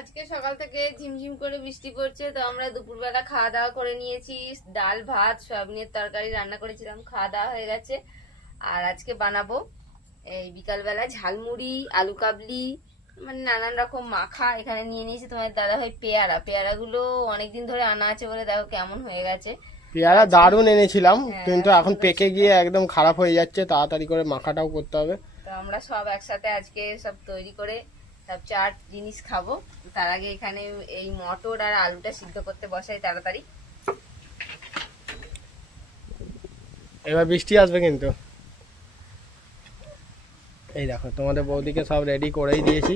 আজকে সকাল থেকে ঝিমঝিম করে বৃষ্টি পড়ছে, তো আমরা দুপুরবেলা খাওয়া দাওয়া করে নিয়েছি। ডাল ভাত সয়াবিনের তরকারি রান্না করেছিলাম, খাওয়া দাওয়া হয়ে গেছে। আর আজকে বানাবো এই বিকালবেলা ঝালমুড়ি, আলু কাবলি, মানে নানান রকম মাখা। এখানে নিয়ে নিয়েছি তোমার দাদা ভাই পেয়ারাগুলো অনেকদিন ধরে আনা আছে বলে দেখো কেমন হয়ে গেছে। পেয়ারা দারুণ এনেছিলাম, কিন্তু এখন সুন্দর পেকে ছিল। গিয়ে একদম খারাপ হয়ে যাচ্ছে। তাড়াতাড়ি করে মাখাটাও করতে হবে। তো আমরা সব একসাথে আজকে সব তৈরি করে সব চাট জিনিস খাবো। তার আগে এখানে এই মটর আর আলুটা সিদ্ধ করতে বসাই তাড়াতাড়ি। এবার বৃষ্টি আসবে কিন্তু। এই দেখো তোমাদের বৌদিকে সব রেডি করেই দিয়েছি,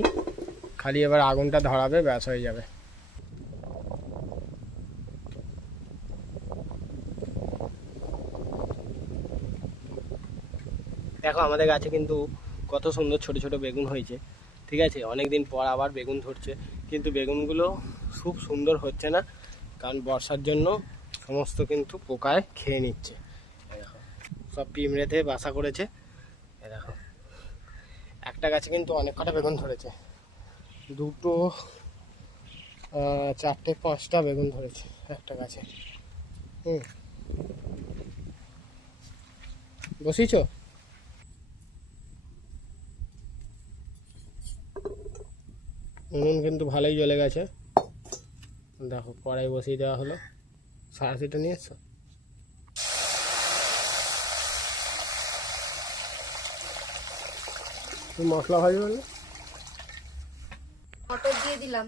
খালি এবার আগুনটা ধরাবে, ব্যাস হয়ে যাবে। দেখো আমাদের গাছে কিন্তু কত সুন্দর ছোট ছোট বেগুন হয়েছে। ঠিক আছে, অনেকদিন পর আবার বেগুন ধরছে, কিন্তু বেগুনগুলো খুব সুন্দর হচ্ছে না, কারণ বর্ষার জন্য সমস্ত কিন্তু পোকায় খেয়ে নিচ্ছে। এই দেখো সব পিঁমড়েতে বাসা করেছে। এই দেখো একটা গাছে কিন্তু অনেক কটা বেগুন ধরেছে, দুটো, চারটে, পাঁচটা বেগুন ধরেছে একটা গাছে। বসিয়েছ? উনুন কিন্তু ভালোই জ্বলে গেছে। দেখো কড়াই বসিয়ে দেওয়া হলো। সারাশিটা নিয়ে এসছো? তুমি মশলা ভাজি বললে? মটর দিয়ে দিলাম।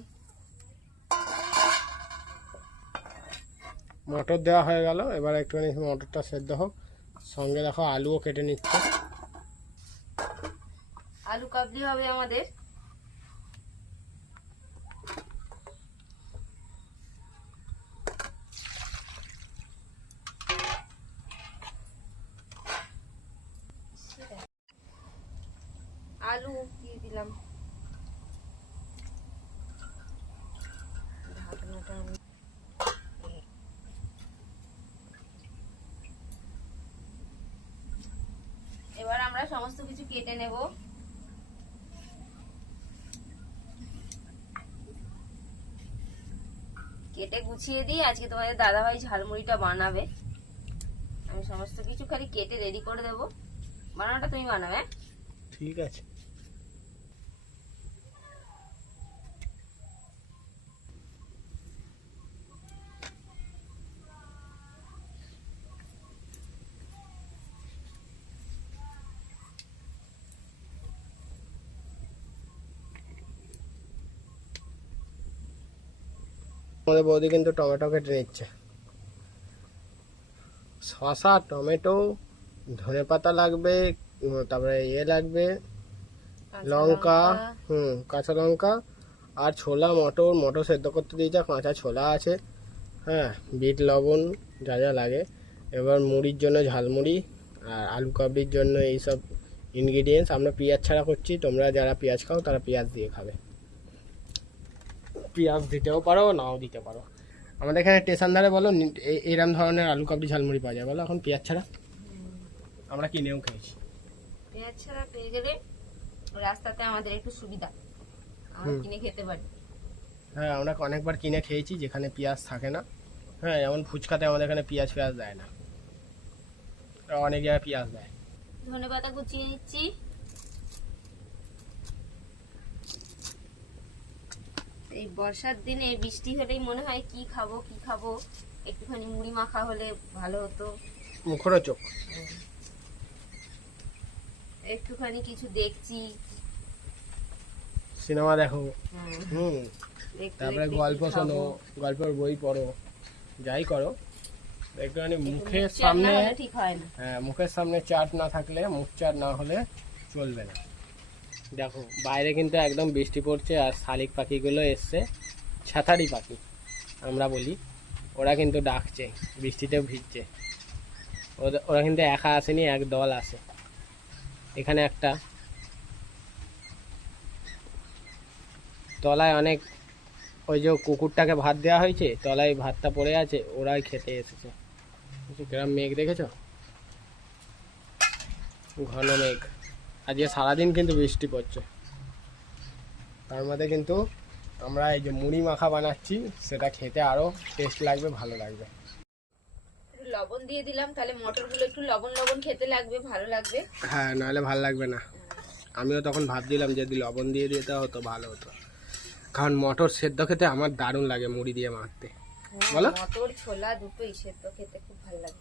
মটর দেওয়া হয়ে গেল, এবার একটুখানি মটরটা সেদ্ধ হোক। সঙ্গে দেখো আলুও কেটে নিচ্ছে। আলু কাবলি হবে আমাদের। আলু দিয়ে দিলাম। ঢাকনাটা এবার আমরা সমস্ত কিছু কেটে নেব। কেটে গুছিয়ে দিই, আজকে তোমাদের দাদাভাই ঝালমুড়িটা বানাবে। আমি সমস্ত কিছু খালি কেটে রেডি করে দেবো, বানানোটা তুমি বানাবে। হ্যাঁ ঠিক আছে। আমাদের বৌদি কিন্তু টমেটো কেটে নিচ্ছে। শসা, টমেটো, ধনেপাতা লাগবে, তারপরে লাগবে, লঙ্কা, কাঁচা লঙ্কা, আর ছোলা, মটর সেদ্ধ করতে দিয়েছে, কাঁচা ছোলা আছে, হ্যাঁ, বিট লবণ, যা যা লাগে। এবার মুড়ির জন্য ঝালমুড়ি, আর আলু কাবলির জন্য এইসব ইনগ্রিডিয়েন্টস। আমরা পেঁয়াজ ছাড়া করছি, তোমরা যারা পেঁয়াজ খাও তারা পেঁয়াজ দিয়ে খাবে। পেঁয়াজ দিতেও পারো, নাও দিতে পারো। আমাদের এখানে স্টেশন ধারে বলো এরম ধরনের আলু কাবলি ঝালমুড়ি পাওয়া যায় বলো, এখন পেঁয়াজ ছাড়া। আমরা কিনেও খেয়েছি। পেঁয়াজ ছাড়া পেয়ে গেলে রাস্তাতে আমাদের একটু সুবিধা, আমরা কিনে খেতে পারি। হ্যাঁ, আমরা অনেকবার কিনে খেয়েছি যেখানে পেঁয়াজ থাকে না। হ্যাঁ, যেমন ফুচকাতে আমাদের এখানে পেঁয়াজ দেয় না, অনেক জায়গায় পেঁয়াজ দেয়। ধনেপাতা কুচিয়ে নিচ্ছি। এই বর্ষার দিনে বৃষ্টি হলেই মনে হয় কি খাবো কি খাবো, একটুখানি মুড়ি মাখা হলে ভালো হতো। মুখরোচক। একটুখানি কিছু দেখছি, সিনেমা দেখো, দেখতে তারপরে দেখতে গল্প কি শোনো, খাবো। গল্পের বই পড়ো, যাই করো, একটুখানি একটু মুখের মুখ চাট সামনে, না হলে ঠিক হয় না। হ্যাঁ, মুখের সামনে চাট না থাকলে, মুখ চাট না হলে চলবে না। দেখো বাইরে কিন্তু একদম বৃষ্টি পড়ছে, আর শালিক পাখিগুলো এসছে, ছাতারি পাখি আমরা বলি, ওরা কিন্তু ডাকছে, বৃষ্টিতেও ভিজছে। ওরা কিন্তু একা আসেনি, এক দল আসে। এখানে একটা তলায় অনেক, ওই যে কুকুরটাকে ভাত দেওয়া হয়েছে, তলায় ভাতটা পড়ে আছে, ওরাই খেতে এসেছে। গ্রাম মেঘ দেখেছ, ঘন মেঘ। আজকে সারাদিন কিন্তু বৃষ্টি পড়ছে, তার মধ্যে কিন্তু আমরা এই যে মুড়ি মাখা বানাচ্ছি, সেটা খেতে আরো টেস্ট লাগবে, ভালো লাগবে। একটু লবণ দিয়ে দিলাম, তাহলে মটরগুলো একটু লবণ লবণ খেতে লাগবে, ভালো লাগবে। হ্যাঁ, নাহলে ভালো লাগবে না। আমিও তখন ভাবছিলাম যদি লবণ দিয়ে দিতে হতো ভালো হতো, কারণ মটর সেদ্ধ খেতে আমার দারুণ লাগে মুড়ি দিয়ে মাখতে। বলো? মটর ছোলা দুটোই সেদ্ধ খেতে খুব ভালো লাগে।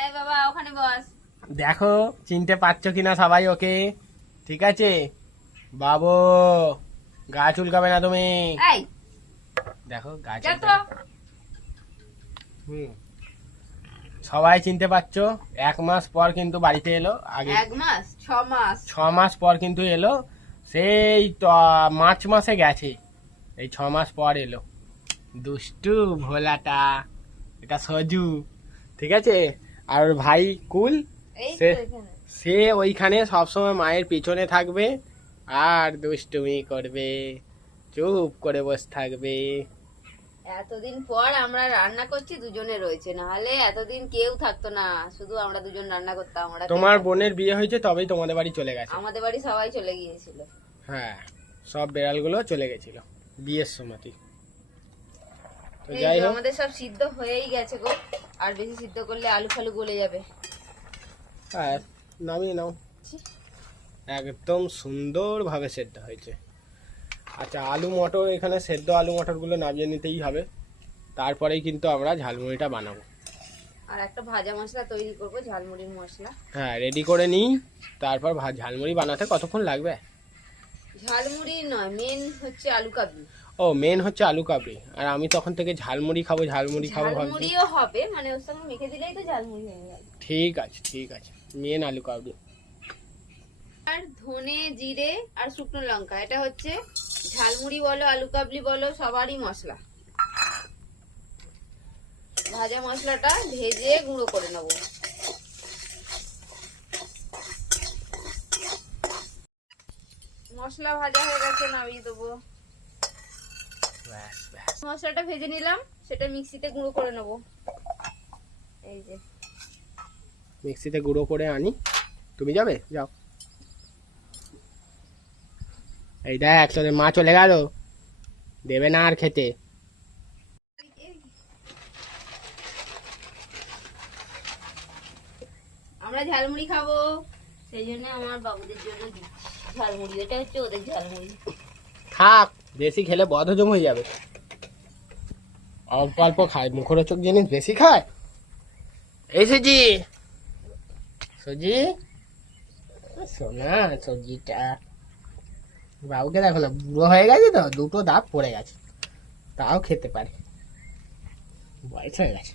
এই বাবা ওখানে বস। দেখো চিনতে পারছো কিনা সবাই ওকে? ঠিক আছে বাবু, গা চুলকাবে না তুমি। এই দেখো গা যা তো। চুলকাবে। সবাই চিনতে পারছো। 1 মাস পর কিন্তু বাড়িতে এলো। আগে 1 মাস 6 মাস 6 মাস পর কিন্তু এলো। সেই তো মার্চ মাসে গেছে, এই 6 মাস পর এলো। দুষ্টু ভোলাটা, এটা সজু, ঠিক আছে। আর ওর ভাই কুল, এই তো সে এখানে। সে ওইখানে সবসময় মায়ের পিছনে থাকবে আর দুষ্টুমি করবে, চুপ করে বসে থাকবে। এতদিন পর আমরা রান্না করছি, দুজনে রয়েছে, নাহলে এতদিন কেউ থাকতো না, শুধু আমরা দুজন রান্না করতাম। আমরা তোমার বোনের বিয়ে হয়েছে তবেই তোমাদের বাড়ি চলে গেছে। আমাদের বাড়ি সবাই চলে গিয়েছিল। হ্যাঁ, সব বেড়ালগুলো চলে গেছিল বিয়ের সময়তেই। তো এই যাই যে হোক, আমাদের সব সিদ্ধ হয়েই গেছে গো, আর বেশি সিদ্ধ করলে আলু ফালু গলে যাবে। হ্যাঁ নামিয়ে নাও। একদম সুন্দরভাবে সেদ্ধ হয়েছে। আচ্ছা, আলু মটর, এখানে সেদ্ধ আলু মটরগুলো নামিয়ে নিতেই হবে, তারপরেই কিন্তু আমরা ঝালমুড়িটা বানাবো। আর একটা ভাজা মশলা তৈরি করব, ঝালমুড়ির মশলা। হ্যাঁ, রেডি করে নিই, তারপর ঝালমুড়ি বানাতে কতক্ষণ লাগবে? ঝালমুড়ি নয়, মেন হচ্ছে আলু কাবলি। ও, মেন হচ্ছে আলু কাবলি, আর আমি তখন থেকে ঝালমুড়ি খাবো ঝালমুড়ি খাবো ভাবছি। ঝালমুড়িও হবে, মানে ওর সঙ্গে মেখে দিলেই তো ঝালমুড়ি হয়ে যাবে। ঠিক আছে ঠিক আছে, মেন আলু কাবলি। আর ধনে জিরে আর শুকনো লঙ্কা, এটা হচ্ছে ঝালমুড়ি বলো আলু কাবলি বলো সবারই মশলা। ভাজা মশলাটা ভেজে গুঁড়ো করে নেব। মশলা ভাজা হয়ে গেছে, নামিয়ে দেবো। ব্যাস ব্যাস। মশলাটা ভেজে নিলাম, সেটা মিক্সিতে গুঁড়ো করে নেব। এই যে মিক্সিতে গুঁড়ো করে আনি। তুমি যাবে? যাও। এই দেখ তোদের মা চলে গেল, দেবে না আর খেতে। আমরা ঝালমুড়ি খাবো, সেই জন্য আমার বাবুদের জন্য দিচ্ছি ঝালমুড়ি। এটা হচ্ছে ওদের ঝালমুড়ি। থাক, বেশি খেলে বদহজম হয়ে যাবে। অল্প অল্প খায়, মুখরোচক জিনিস বেশি খায়। এই সুজি, সুজি শোনা, সবজিটা বাবুকে দেখো না, বুড়ো হয়ে গেছে তো, 2টো দাঁত পড়ে গেছে, তাও খেতে পারে, বয়স হয়ে গেছে।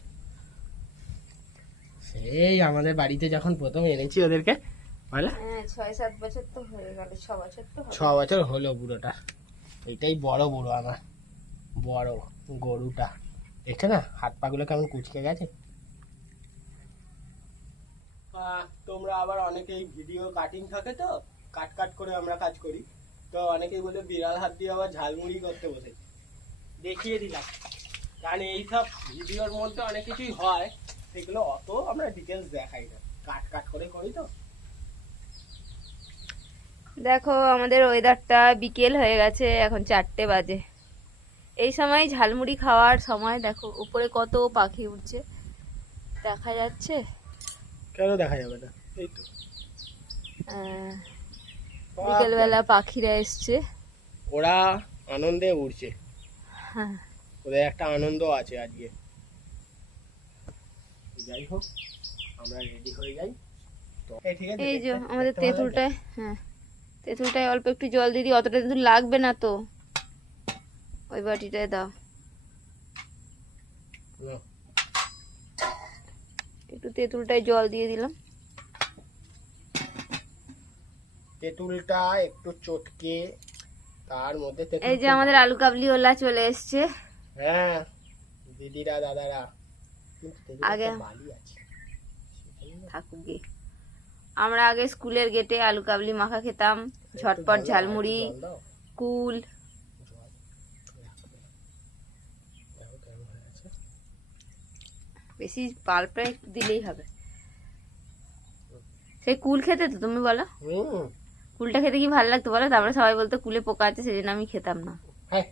সেই আমাদের বাড়িতে যখন প্রথম এনেছি ওদেরকে, বলে হ্যাঁ 6-7 বছর তো হয়ে গেল, 6 বছর তো হবে। 6 বছর হলো বুড়োটা। এটাই বড় বুড়ো আমার, বড় গরুটা। দেখছো না হাত পাগুলো কেমন কুচকে গেছে। তোমরা আবার অনেকেই ভিডিও কাটিং থাকে তো, কাট কাট করে আমরা কাজ করি, তো অনেকেই বলে বিড়াল হাত দিয়ে আবার ঝালমুড়ি করতে বসেছে। দেখিয়ে দিলাম, কারণ এইসব ভিডিওর মধ্যে অনেক কিছুই হয়, সেগুলো অত আমরা ডিটেলস দেখাই না, কাট কাট করে করি তো। দেখো আমাদের ওয়েদারটা বিকেল হয়ে গেছে, এখন 4টে বাজে। এই সময় ঝালমুড়ি খাওয়ার সময়। দেখো উপরে কত পাখি উঠছে, দেখা যাচ্ছে? কেন দেখা যাবে না, এই তো বিকেলবেলা পাখিরা এসছে। ওরা আনন্দে উড়ছে, হ্যাঁ ওদের একটা আনন্দ আছে আজকে। যাই হোক, আমরা রেডি হয়ে যাই তো। ঠিক আছে, এই যে আমাদের তেঁতুলটায়, হ্যাঁ তেঁতুলটায় অল্প একটু জল দিয়ে দিই, অতটা তেঁতুল লাগবে না তো, ওই বাটিটায় দাও। নাও। একটু তেঁতুলটায় জল দিয়ে দিলাম। তেঁতুলটা একটু চটকে তার মধ্যে তেঁতুল এই যে আমাদের আলু কাবলি ওলা চলে এসছে। হ্যাঁ দিদিরা দাদারা, কিন্তু তেঁতুলে আগে একটা বালি আছে। থাকুক গে। আমরা আগে স্কুলের গেটে আলু কাবলি মাখা খেতাম, ঝটপট ঝালমুড়ি, জল দাও। কুল। দেখো কেমন হয়ে আছে। বেশি পাল্পটা একটু দিলেই হবে। সেই কুল খেতে তো তুমি বলো, হুম, কুলটা খেতে কি ভালো লাগতো বলো? তারপরে সবাই বলতো কুলে পোকা আছে, সেজন্য আমি খেতাম না। হ্যাঁ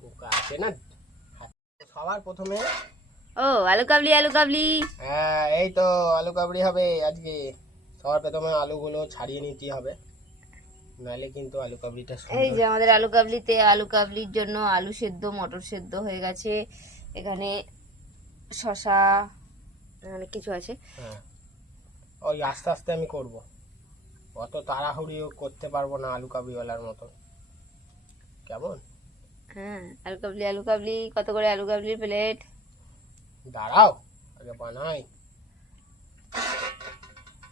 পোকা আছে না। সবার প্রথমে ও আলু কাবলি, আলু কাবলি। হ্যাঁ এই তো আলু কাবড়ি হবে আজকে। সবার প্রথমে আলুগুলো ছাড়িয়ে নিতে হবে, নাহলে কিন্তু আলু কাবড়িটা এই যে সুন্দর। আমাদের আলু কাবলিতে, আলু কাবলির জন্য আলু সেদ্ধ, মটর সেদ্ধ হয়ে গেছে। এখানে শসা, অনেক কিছু আছে। হ্যাঁ ওই আস্তে আস্তে আমি করব, অত তাড়াহুড়িও করতে পারবো না আলু কাবড়িওয়ালার মতো, কেমন? হ্যাঁ আলু কাবলি, আলু কাবলি। কত করে আলু কাবলির প্লেট? দাঁড়াও আগে বানাই।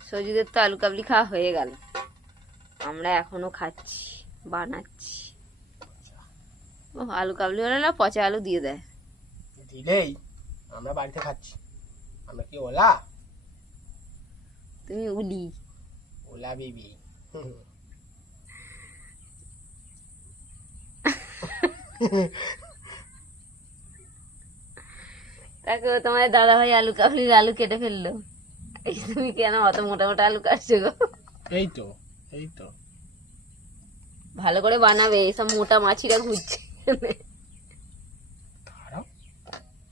সজুদের তো আলু কাবলি খাওয়া হয়ে গেল, আমরা এখনো খাচ্ছি, বানাচ্ছি। ও আলু কাবলি হলে না পচা আলু দিয়ে দেয়। দিলেই আমরা বাড়িতে খাচ্ছি, আমরা কি ওলা? তুমি উলি। ওলা বিবি। তাকে তোমার দাদা ভাই আলু কাবলির আলু কেটে ফেললো, এই তুমি কেন অত মোটা মোটা আলু কাটছো গো? এই তো এই তো ভালো করে বানাবে, এইসব মোটা মাছিরা ঘুরছে। দাঁড়াও,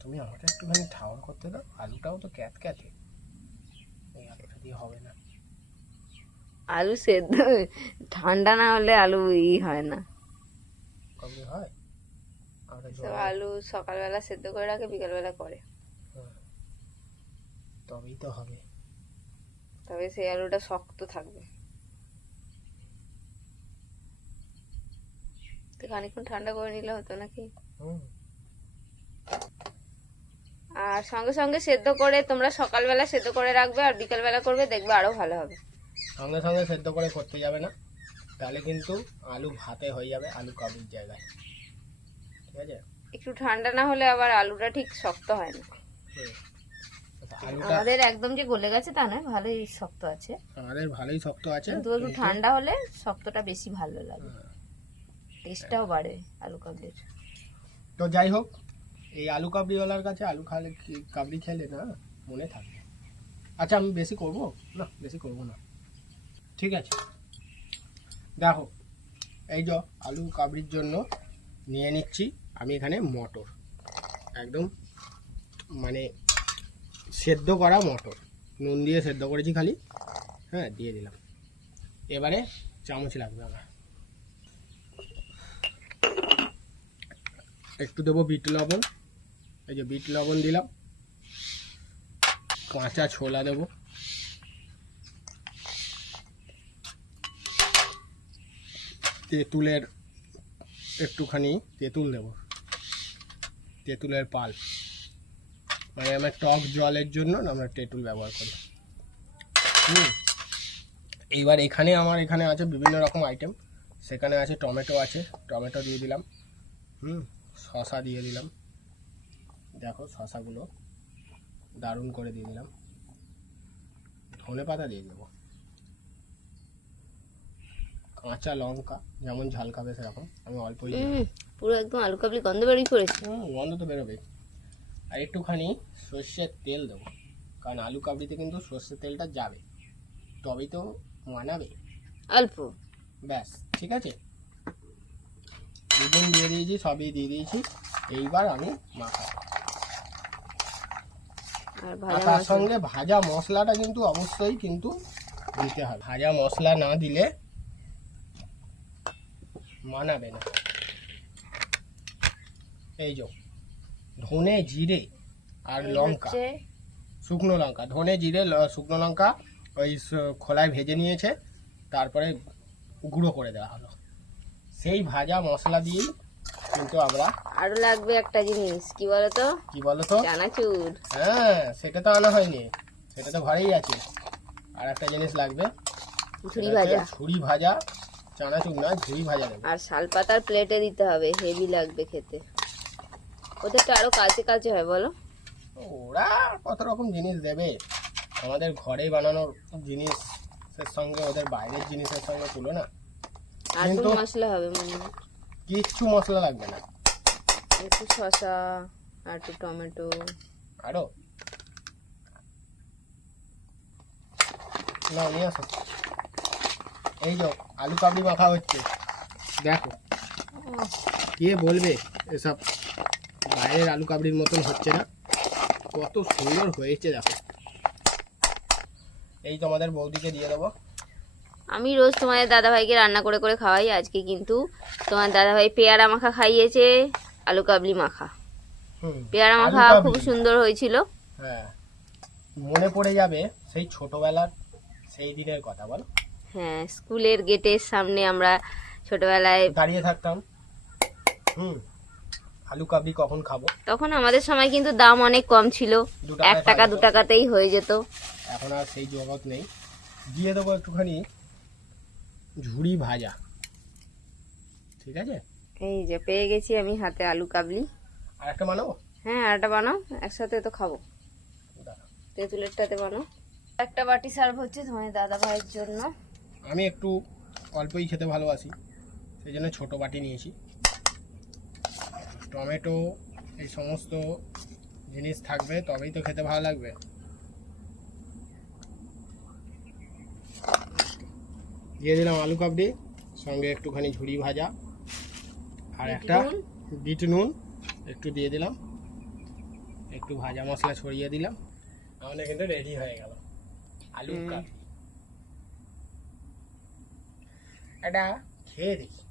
তুমি আমাকে একটুখানি ঠাওয়া করতে দাও, আলুটাও তো ক্যাত ক্যাতে, এই আলুটা দিয়ে হবে না। আলু সেদ্ধ ঠান্ডা না হলে আলু হয় না। কবে হয়? আমরা সব আলু সকালবেলা সেদ্ধ করে রাখে, বিকালবেলা করে, তবেই তো হবে। তবে সেই আলুটা শক্ত থাকবে। তো খানিকক্ষণ ঠান্ডা করে নিলে হতো নাকি? আর সঙ্গে সঙ্গে সেদ্ধ করে তোমরা সকালবেলা সেদ্ধ করে রাখবে আর বিকালবেলা করবে, দেখবে আরো ভালো হবে। সঙ্গে সঙ্গে সেদ্ধ করে করতে যাবে না, তাহলে কিন্তু আলু ভাতে হয়ে যাবে আলু কাবলির জায়গায়, ঠিক আছে? একটু ঠান্ডা না হলে আবার আলুটা ঠিক শক্ত হয় না। আলুটা আমাদের একদম যে গলে গেছে তা নয়, ভালোই শক্ত আছে, আমাদের ভালোই শক্ত আছে, কিন্তু একটু ঠান্ডা হলে শক্তটা বেশি ভালো লাগে, টেস্টটাও বাড়ে আলু কাবলির। তো যাই হোক, এই আলু কাবলিওয়ালার কাছে আলু কাবলি খেলে না মনে থাকবে। আচ্ছা আমি বেশি করব না, বেশি করব না, ঠিক আছে? দেখো এই যে আলু কাবলির জন্য নিয়ে নিচ্ছি আমি এখানে মটর, একদম মানে সেদ্ধ করা মটর, নুন দিয়ে সেদ্ধ করেছি খালি, হ্যাঁ দিয়ে দিলাম। এবারে চামচ লাগবে আমার, একটু দেবো বিট লবণ, এই যে বিট লবণ দিলাম, কাঁচা ছোলা দেবো, তেঁতুলের একটুখানি তেঁতুল দেবো, তেঁতুলের পাল, মানে আমরা টক জলের জন্য আমরা তেঁতুল ব্যবহার করি। এইবার আমার এখানে আছে বিভিন্ন রকম আইটেম, সেখানে আছে টমেটো আছে, টমেটো দিয়ে দিলাম, শসা দিয়ে দিলাম, দেখো শসাগুলো দারুণ করে দিয়ে দিলাম, ধনে পাতা দিয়ে দেবো, কাঁচা লঙ্কা, যেমন ঝাল খাবে সেরকম, আমি অল্পই দিলাম। পুরো একদম আলু কাবলি গন্ধ বেরিয়ে পড়েছে। গন্ধ তো বেরোবে। আর একটুখানি সর্ষের তেল দেবো, কারণ আলু কাবলিতে কিন্তু সর্ষের তেলটা যাবে, তবেই তো মানাবে। অল্প, ব্যাস ঠিক আছে, দুদিন দিয়ে দিয়েছি, সবই দিয়ে দিয়েছি। এইবার আমি মাখাবো, আর তার সঙ্গে ভাজা মশলাটা কিন্তু অবশ্যই কিন্তু দিতে হবে, ভাজা মশলা না দিলে মানাবে না। এই যে ধনে জিরে আর লঙ্কা, শুকনো লঙ্কা, ধনে জিরে শুকনো লঙ্কা ওই খোলায় ভেজে নিয়েছে, তারপরে গুঁড়ো করে দেওয়া হলো, সেই ভাজা মশলা দিয়েই কিন্তু আমরা। আরো লাগবে একটা জিনিস, কি বলতো? কি বলতো? চানাচুর। হ্যাঁ সেটা তো আনা হয়নি, সেটা তো ঘরেই আছে। আর একটা জিনিস লাগবে, ঝুরি ভাজা। ঝুরি ভাজা, চানাচুর না, ঝুরি ভাজা দেবে। আর শালপাতার প্লেটে দিতে হবে, হেভি লাগবে খেতে, ওদেরটা আরো কাছে কাছে হয় বলো। ওরা কত রকম জিনিস দেবে, আমাদের ঘরে বানানোর জিনিসের সঙ্গে ওদের বাইরের জিনিসের সঙ্গে তুলনা। আর তো মশলা হবে মনে হয়, কিচ্ছু মশলা লাগবে না, একটু শসা আর একটু টমেটো, আরো না নিয়ে আসো। এই যে আলু কাবলি মাখা হচ্ছে, দেখো কে বলবে এসব বাইরের আলু কাবলির মতন হচ্ছে না, কত সুন্দর হয়েছে দেখো। এই তোমাদের বৌদিকে দিয়ে দেবো। আমি রোজ তোমাদের দাদাভাইকে রান্না করে করে খাওয়াই, আজকে কিন্তু তোমার দাদাভাই পেয়ারা মাখা খাইয়েছে, আলু কাবলি মাখা। পেয়ারা আলু মাখা কাবলি। খুব সুন্দর হয়েছিল। হ্যাঁ, মনে পড়ে যাবে সেই ছোটবেলার সেই দিনের কথা, বলো। হ্যাঁ, স্কুলের গেটের সামনে আমরা ছোটবেলায় দাঁড়িয়ে থাকতাম, আলু কাবলি কখন খাবো। তখন আমাদের সময় কিন্তু দাম অনেক কম ছিল, 2 টাকায় 1 টাকা 2 টাকাতেই হয়ে যেত। এখন আর সেই জগৎ নেই। দিয়ে দেবো একটুখানি ঝুড়ি ভাজা, ঠিক আছে। এই যে পেয়ে গেছি আমি হাতে আলু কাবলি। আর একটা বানাবো। হ্যাঁ, আরটা বানাও, একসাথে তো খাবো। দাঁড়াও। তেঁতুলেরটাতে বানাও। একটা বাটি সার্ভ হচ্ছে তোমাদের দাদা ভাইয়ের জন্য। আমি একটু অল্পই খেতে ভালোবাসি, সেই জন্য ছোটো বাটি নিয়েছি। টমেটো এই সমস্ত জিনিস থাকবে তবেই তো খেতে ভালো লাগবে। দিয়ে দিলাম আলু কাবলি, সঙ্গে একটুখানি ঝুড়ি ভাজা, আর একটা বিট নুন একটু দিয়ে দিলাম, একটু ভাজা মশলা ছড়িয়ে দিলাম। আমাদের কিন্তু রেডি হয়ে গেল আলু কাবলি। এটা খেয়ে দেখি।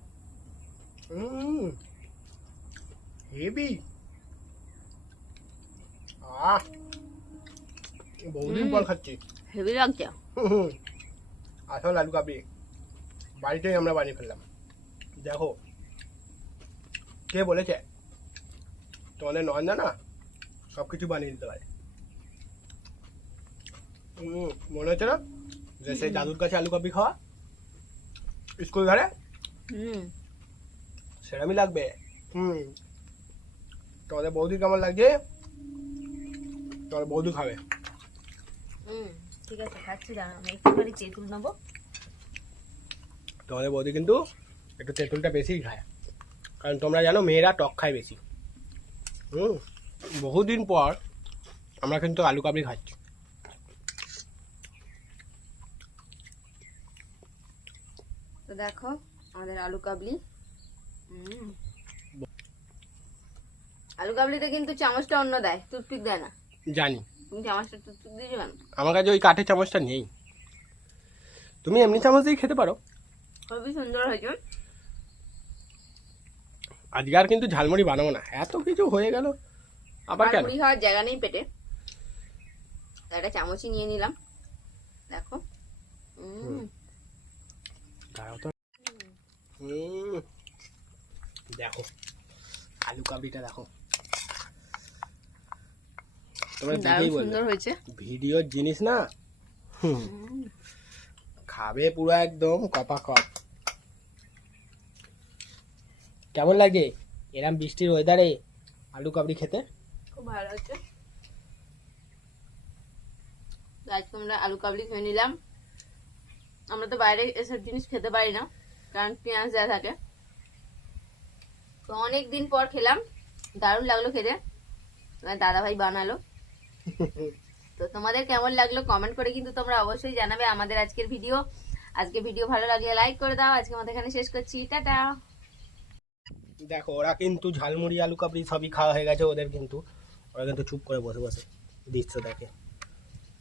হেভি। বহুদিন পর খাচ্ছি। হেভি লাগছে। আসল আলু কাবলি বাড়িতেই আমরা বানিয়ে ফেললাম। দেখো, কে বলেছে তোমাদের নন্দা না সব কিছু বানিয়ে দিতে পারে। মনে হচ্ছে না যে সেই দাদুর কাছে আলু কাবলি খাওয়া স্কুল ধারে, সেরকমই লাগবে। তোমাদের বৌদি কেমন লাগছে? তোমাদের বৌদি খাবে। ঠিক আছে, খাচ্ছি। দাঁড়া, আমি একটুখানি তেঁতুল নেবো। তোমাদের বৌদি কিন্তু একটু তেঁতুলটা বেশিই খায়, কারণ তোমরা জানো মেয়েরা টক খায় বেশি। বহুদিন পর আমরা কিন্তু আলু কাবলি খাচ্ছি। তো দেখো আমাদের আলু কাবলি। আলু কাবলিতে কিন্তু চামচটা অন্য দেয়, টুথপিক দেয় না। জানি। তুমি চামচটা টুথপিক দিয়েছো কেন? আমার কাছে ওই কাঠের চামচটা নেই, তুমি এমনি চামচ দিয়ে খেতে পারো। খুবই সুন্দর হয়েছে। আজকে আর কিন্তু ঝালমুড়ি বানাবো না, এত কিছু হয়ে গেল আবার কেন। ঝালমুড়ি খাওয়ার জায়গা নেই পেটে, তাই একটা চামচই নিয়ে নিলাম। দেখো, দেখো আলু কাবলিটা দেখো, তোমরা দারুণ দেখেই বলবে সুন্দর হয়েছে। ভিডিওর জিনিস না, খাবে পুরো একদম কপা কপ। কেমন লাগে এরম বৃষ্টির ওয়েদারে আলু কাবলি খেতে? খুব ভালো হচ্ছে। আজকে আমরা আলু কাবলি খেয়ে নিলাম। আমরা তো বাইরে এসব জিনিস খেতে পারি না, কারণ পেঁয়াজ দেওয়া থাকে। তো অনেক দিন পর খেলাম, দারুণ লাগলো খেতে। দাদা ভাই বানালো। তো তোমাদের কেমন লাগলো কমেন্ট করে কিন্তু তোমরা অবশ্যই জানাবে আমাদের আজকের ভিডিও। আজকে ভিডিও ভালো লাগলে লাইক করে দাও। আজকে আমাদের এখানে শেষ করছি, টাটা। দেখো ওরা কিন্তু ঝালমুড়ি আলু কাবলি সবই খাওয়া হয়ে গেছে ওদের, কিন্তু ওরা কিন্তু চুপ করে বসে বসে দৃশ্য দেখে।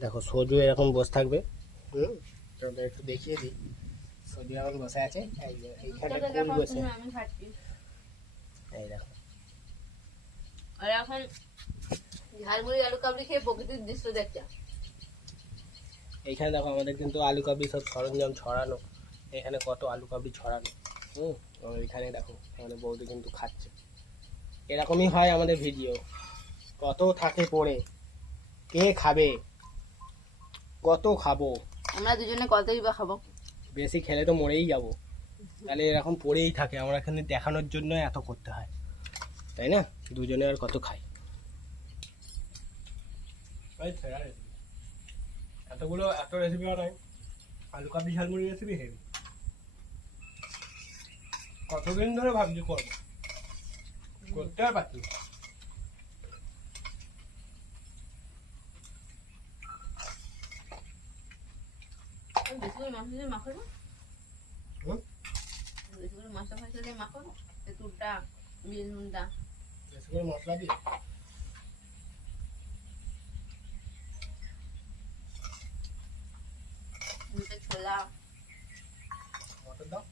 দেখো সজু এরকম বসে থাকবে। তোমাদের একটু দেখিয়ে দিই, সজু এখন বসে আছে এইখানে কুল বসে। আমি খাচ্ছি। এই দেখো, আর এখন ঝালমুড়ি আলু কাবলি খেয়ে প্রকৃতির দৃশ্য দেখছে। এইখানে দেখো আমাদের কিন্তু আলু কাবলি সব সরঞ্জাম ছড়ানো, এখানে কত আলু কাবলি ছড়ানো। এখানে দেখো আমাদের বৌদি কিন্তু খাচ্ছে। এরকমই হয় আমাদের ভিডিও, কত থাকে পড়ে, কে খাবে, কত খাবো। আমরা দুজনে কতই বা খাবো, বেশি খেলে তো মরেই যাবো। তাহলে এরকম পড়েই থাকে, আমরা এখানে দেখানোর জন্য এত করতে হয়, তাই না? দুজনে আর কত খাই। এতগুলো এত রেসিপি বানাই, আলু কাবলি ঝালমুড়ি রেসিপি হেভি। কতদিন ধরে ভাবছি করবো, করতে আর পারছি না। বেশি করে মাংস দিয়ে মাখো না, বেশি করে মশলা ফসলা দিয়ে মাখো না, তেঁতুলটা বেলুনটা বেশি করে মশলা দিয়ে দুটো ছোলা মটর দাও